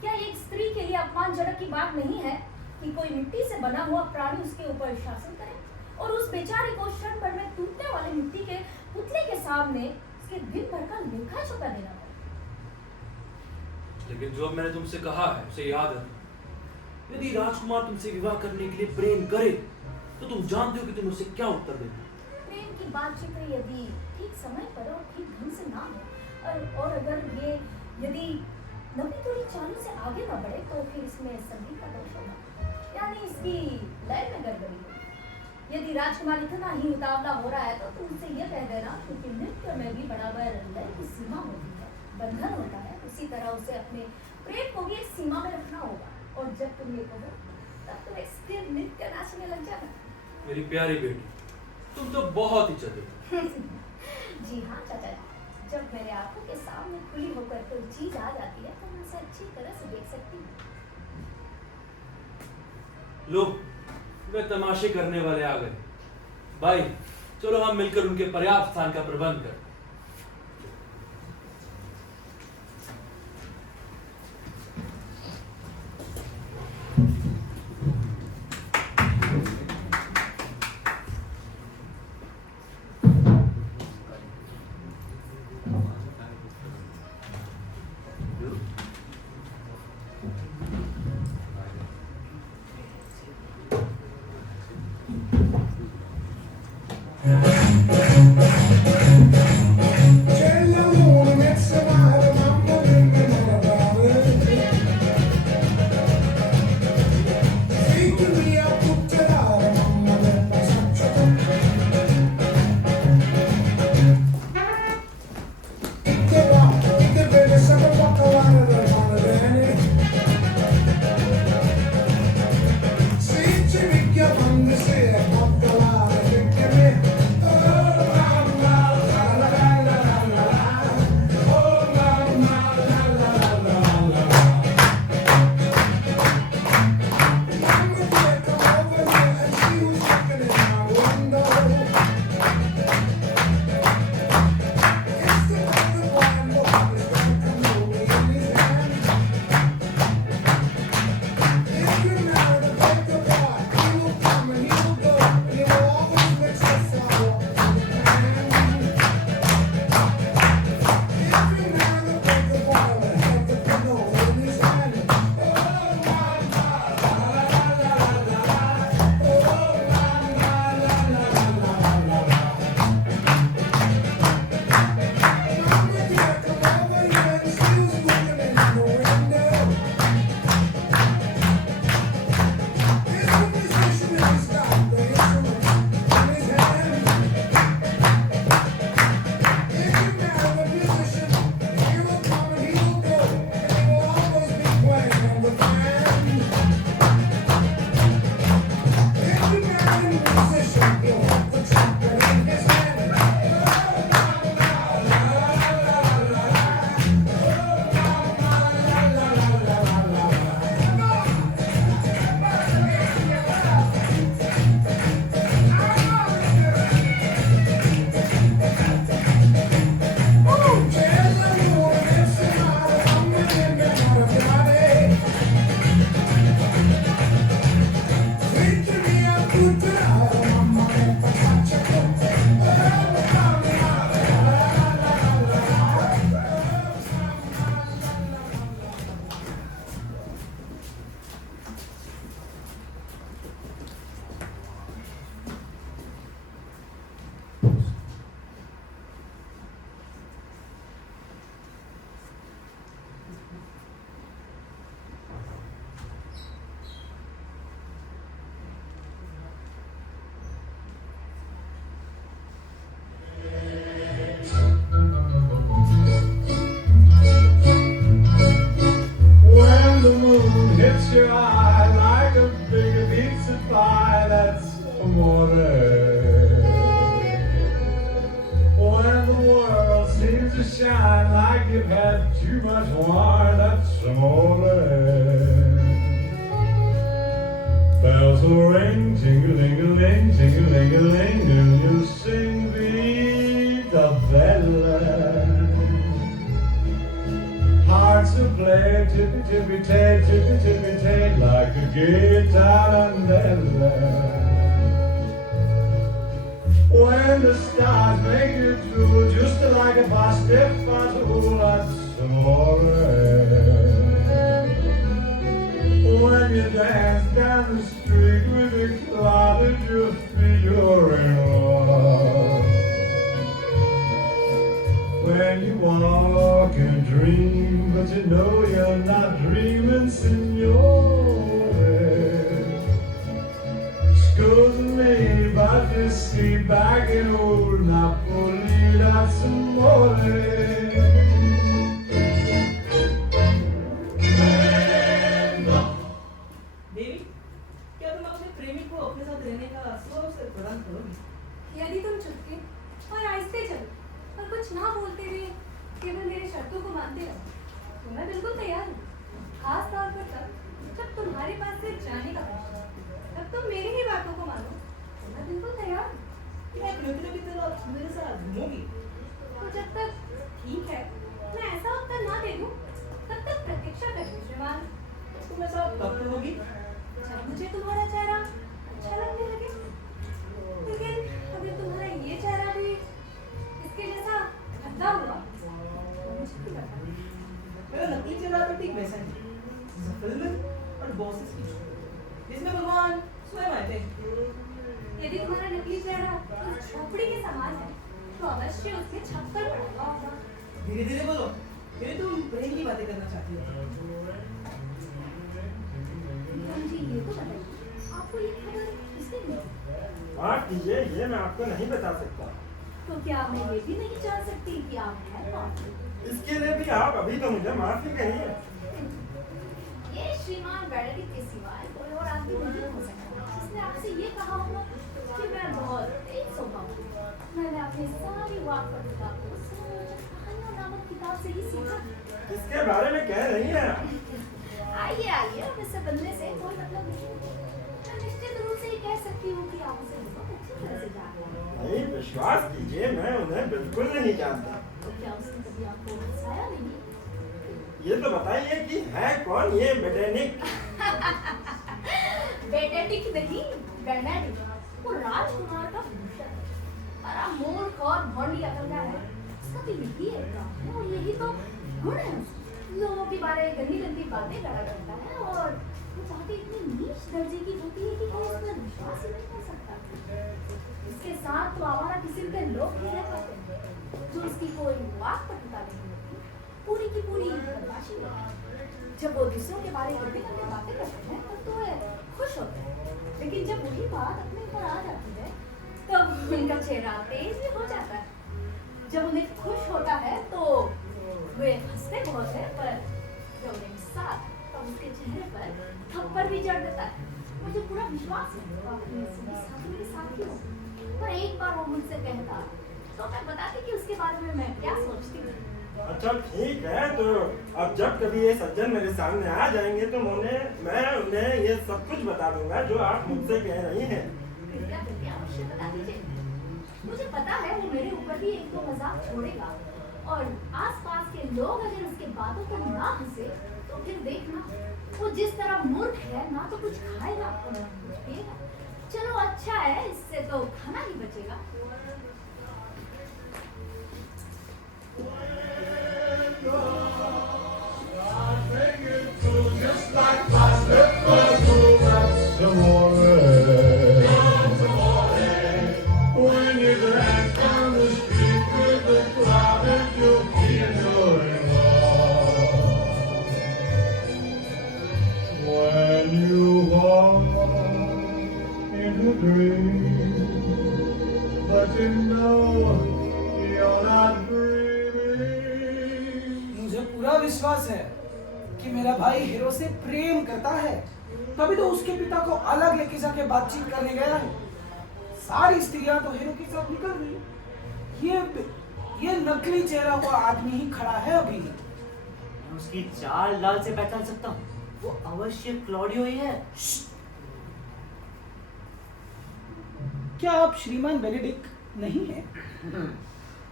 क्या एक स्त्री के लिए अपमानजनक की बात नहीं है कि कोई मिट्टी से बना हुआ प्राणी उसके ऊपर शासन करे और उस बेचारे को क्षण भर में टूटने वाले मिट्टी के पुतले के सामने उसके दिन भर का लेखा चुका देना पड़े। लेकिन जो मैंने तुमसे कहा है उसे याद रखो। यदि राजकुमार तुमसे विवाह करने के लिए प्रेम करे तो तुम जानते हो कि तुम उसे क्या उत्तर देना। प्रेम की बातचीत यदि ठीक समय पर और ठीक ढंग से ना हो और अगर ये यदि नबी थोड़ी चालों से आगे ना बढ़े तो फिर इसमें संगीत का दोष होगा, यानी इसकी लय में गड़बड़ी होगी। यदि राजकुमार इतना ही उतावला हो रहा है तो तुम उसे यह कह देना, क्योंकि नृत्य में भी बराबर लय की सीमा होती है, बंधन होता है, उसी तरह उसे अपने प्रेम को भी एक सीमा में रखना होगा। और जब तुम ये कहो तब तुम एक स्थिर नृत्य नाचने लग जाना। मेरी प्यारी बेटी, तुम तो बहुत ही चतुर। जी हाँ चाचा, जब मेरे आंखों के सामने खुली होकर कोई चीज आ जाती है तो मैं उसे अच्छी तरह से देख सकती हूँ। लो, वे तमाशे करने वाले आ गए। भाई चलो हम मिलकर उनके पर्याप्त स्थान का प्रबंध करें। Tell Rajkumar, that's amore. Bells will ring, jingle-ling-a-ling, jingle-ling-a-ling, and you sing Vita Bella. Hearts will play, tippy-tippy-tay, like a guitar-andella. When the stars make you drool, just like a Stefano, that's amore. When you dance down the street with a cloud at your feet, you're in love. When you walk and dream, but you know you're not dreaming, signore. Excuse me, but you see back in old Napoli, that's amore. देवी, क्या तुम अपने प्रेमी को अपने साथ रहने का अवसर प्रदान करोगी? यदि तुम चुपके और आहिस्ते चलो और कुछ ना बोलते हुए केवल मेरी शर्तों को मानते रहो तो मैं बिल्कुल तैयार हूँ। खास तौर पर तब जब तुम्हारे पास से जाने का प्रश्न है, तब तुम मेरी ही बातों को मानो तो मैं बिल्कुल तैयार हूँ। क्या एक लुटेरे की तरह मेरे साथ घूमोगी? तो जब तक ठीक है मैं ऐसा उत्तर ना दे दूँ तब तक प्रतीक्षा करिए श्रीमान। तुम ऐसा कब करोगी? जब मुझे तुम्हारा चेहरा अच्छा लगने लगे। लेकिन अगर तुम्हारा ये चेहरा भी इसके जैसा गंदा हुआ तो मुझे भी पता नहीं। मेरा नकली चेहरा तो ठीक वैसा ही फिल्म और बॉसेस की जिसमें भगवान स्वयं आए थे। यदि तुम्हारा नकली चेहरा उस झोपड़ी के समान है तो अवश्य उसमें छप्पर पड़ेगा होगा। धीरे धीरे बोलो, मेरे तुम प्रेम की बातें करना चाहती हो। मुझे ये तो बताइए आपको ये खबर किसने दी? माफ कीजिए, ये मैं आपको नहीं बता सकता। तो क्या मैं ये भी नहीं जान सकती कि आप हैं कौन? इसके लिए भी आप अभी तो मुझे माफी कहिए। ये श्रीमान बेनेडिक्ट के सिवाय कोई और आदमी नहीं हो सकता जिसने आपसे ये कहा होगा कि मैं बहुत तेज स्वभाव हूँ। मैंने अपनी सारी वाक्पटुता को कहानियों नामक किताब से ही सीखा। किसके बारे में कह रही हैं आप? आइए आइए, अब इससे बनने से कोई मतलब नहीं। मैं निश्चित रूप से ये कह सकती हूँ कि आप उसे बहुत अच्छी तरह से जानते हैं। नहीं, विश्वास कीजिए, मैं उन्हें बिल्कुल नहीं जानता। तो क्या उसने कभी आपको हंसाया नहीं? ये तो बताइए कि है कौन ये बेटेनिक? बेनेडिक्ट नहीं, बेनेडिक्ट। वो राजकुमार का भूषण है। बड़ा मूर्ख और भोंडी अकल का है। उसका तो यही एक काम है और यही तो गुण है उसका। लोगों के बारे में गंदी गंदी बातें करा करता है और वो बातें इतनी नीच दर्जे की होती है कि कोई उस पर विश्वास ही नहीं कर सकता। इसके साथ तो आवारा किस्म के लोग भी रह पाते हैं जो उसकी कोई वाक्पटुता नहीं होती, पूरी की पूरी बदमाशी होती है। जब वो दूसरों के बारे में गंदी गंदी बातें करते हैं तब तो वे खुश होते हैं, लेकिन जब वही बात अपने ऊपर आ जाती है तब उनका चेहरा तेज भी हो जाता है। जब उन्हें खुश होता है तो वे हंसते बहुत है, पर जब उन्हें गुस्सा आता है तब उसके चेहरे पर थप्पड़ भी जड़ देता है। मुझे पूरा विश्वास है वो अपने साथी के साथी हो। पर एक बार वो मुझसे कहता तो मैं बताती कि उसके बारे में मैं क्या सोचती हूँ। अच्छा ठीक है, तो अब जब कभी ये सज्जन मेरे सामने आ जाएंगे तो मैं उन्हें ये सब कुछ बता दूंगा जो आप मुझसे कह रही हैं। कृपया कृपया अवश्य बता दीजिए। मुझे पता है वो मेरे ऊपर भी एक दो मजाक छोड़ेगा और आसपास के लोग अगर उसके बातों पर ना हंसे तो फिर देखना वो जिस तरह मूर्ख है ना तो कुछ खाएगा और ना कुछ पिएगा। चलो अच्छा है, इससे तो खाना ही बचेगा। Just like my slippers, that's amore. When you dance down the street with the crowd at your feet, you're in love. When you walk into a dream, but you know you're not dreaming. मुझे पूरा विश्वास है कि मेरा भाई hero से प्रेम करता है, तभी तो उसके पिता को अलग लेके जाके बातचीत करने गया है। सारी स्त्रियां तो हीरो के साथ निकल गई। ये नकली चेहरा हुआ आदमी ही खड़ा है अभी। मैं उसकी चाल डाल से पहचान सकता हूँ। वो अवश्य क्लॉडियो ही है। क्या आप श्रीमान बेनेडिक्ट नहीं हैं?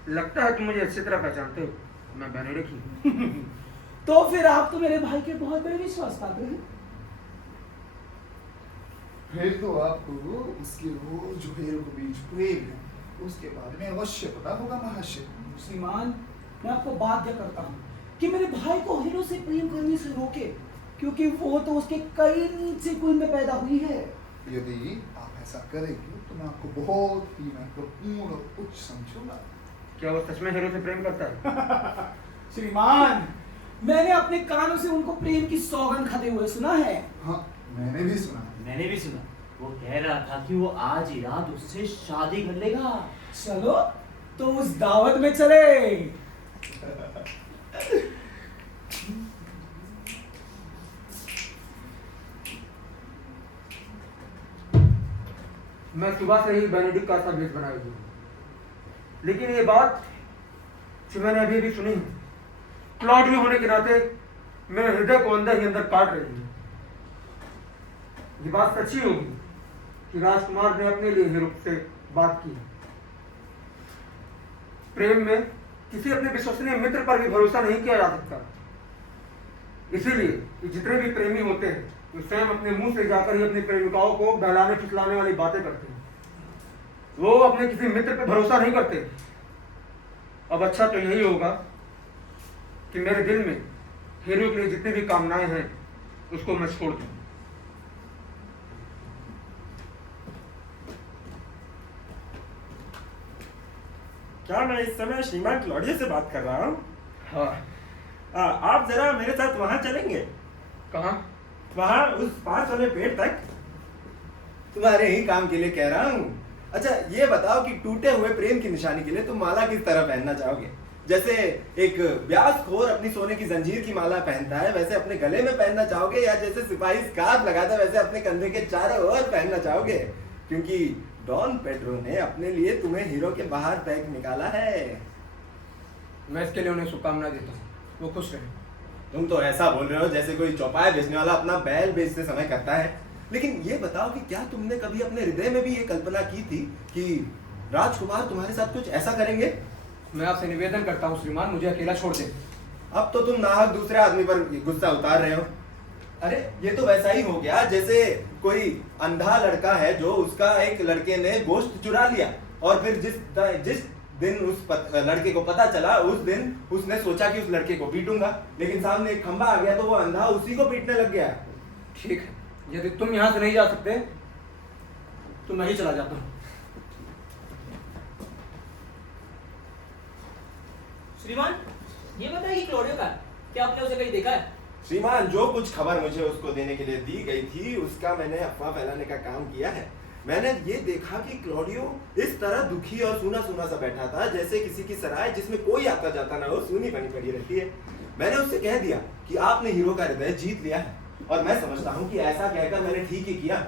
लगता है तुम मुझे अच्छी तरह पहचानते हो। मैं बेनेडिक्ट ही। तो फिर आप तो मेरे भाई के बहुत बड़े विश्वास पात्र हैं। फिर तो आपको उसके रोज हीरो के बीच प्रेम है उसके बारे में अवश्य पता होगा महाशय। श्रीमान, मैं आपको बाध्य करता हूँ कि मेरे भाई को हीरो से प्रेम करने से रोके, क्योंकि वो तो उसके कई नीचे कुल में पैदा हुई है। यदि आप ऐसा करेंगे तो मैं आपको बहुत ही महत्वपूर्ण और उच्च समझूंगा। क्या वो सच में हीरो से प्रेम करता है? श्रीमान, मैंने अपने कानों से उनको प्रेम की सौगंध खाते हुए सुना है। हाँ, मैंने भी सुना। मैंने भी सुना। वो कह रहा था कि वो आज ही रात उससे शादी कर लेगा। चलो तो उस दावत में चले। मैं सुबह से ही बेनेडिक्ट का सा भेष बनाई हूँ, लेकिन ये बात जो मैंने अभी भी सुनी है, क्लॉडियो होने के नाते मेरे हृदय को अंदर ही अंदर काट रही है। ये बात सच्ची होगी कि राजकुमार ने अपने लिए हीरो से बात की। प्रेम में किसी अपने विश्वसनीय मित्र पर भी भरोसा नहीं किया जा सकता। इसीलिए जितने भी प्रेमी होते हैं वे स्वयं अपने मुंह से जाकर ही अपनी प्रेमिकाओं को बहलाने फुसलाने वाली बातें करते हैं। वो अपने किसी मित्र पर भरोसा नहीं करते। अब अच्छा तो यही होगा कि मेरे दिल में हीरो के लिए जितनी भी कामनाएं हैं उसको मैं छोड़ दूं। क्या मैं इस समय श्रीमान क्लॉडियो से बात कर रहा हूँ? हाँ। आप जरा मेरे साथ वहां चलेंगे? कहाँ? वहां उस पास वाले पेड़ तक। तुम्हारे ही काम के लिए कह रहा हूँ। अच्छा ये बताओ कि टूटे हुए प्रेम की निशानी के लिए तुम माला किस तरह पहनना चाहोगे? जैसे एक ब्यासखोर अपनी सोने की जंजीर की माला पहनता है वैसे अपने गले में पहनना चाहोगे, या जैसे सिपाही स्कार्फ लगाता है वैसे अपने कंधे के चारों ओर पहनना चाहोगे? क्योंकि डॉन पेड्रो ने अपने लिए तुम्हें हीरो के बाहर पैक निकाला है। मैं इसके लिए उन्हें शुभकामनाएं देता हूँ, वो खुश रहे। तुम तो ऐसा बोल रहे हो जैसे कोई चौपाए बेचने वाला अपना बैल बेचते समय करता है। लेकिन ये बताओ कि क्या तुमने कभी अपने हृदय में भी ये कल्पना की थी कि राजकुमार तुम्हारे साथ कुछ ऐसा करेंगे? मैं आपसे निवेदन करता हूँ श्रीमान, मुझे अकेला छोड़ दें। अब तो तुम नाहक दूसरे आदमी पर गुस्सा उतार रहे हो। अरे ये तो वैसा ही हो गया जैसे कोई अंधा लड़का है जो उसका एक लड़के ने गोश्त चुरा लिया और फिर जिस दिन उस लड़के को पता चला उस दिन उसने सोचा कि उस लड़के को पीटूंगा, लेकिन सामने एक खंबा आ गया तो वो अंधा उसी को पीटने लग गया। ठीक है, यदि तुम यहाँ से नहीं जा सकते तो मैं ही चला जाता हूँ। श्रीमान, ये बताइए कि क्लॉडियो का क्या आपने उसे कहीं देखा है? श्रीमान, जो कुछ खबर मुझे उसको देने के लिए दी गई थी उसका मैंने अफवाह फैलाने का काम किया है। मैंने ये देखा कि क्लॉडियो इस तरह दुखी और सूना सूना सा बैठा था जैसे किसी की सराय जिसमें कोई आता जाता ना हो, सूनी बनी पड़ी रहती है। मैंने उससे कह दिया कि आपने हीरो का हृदय जीत लिया है, और मैं समझता हूँ कि ऐसा कहकर मैंने ठीक ही किया,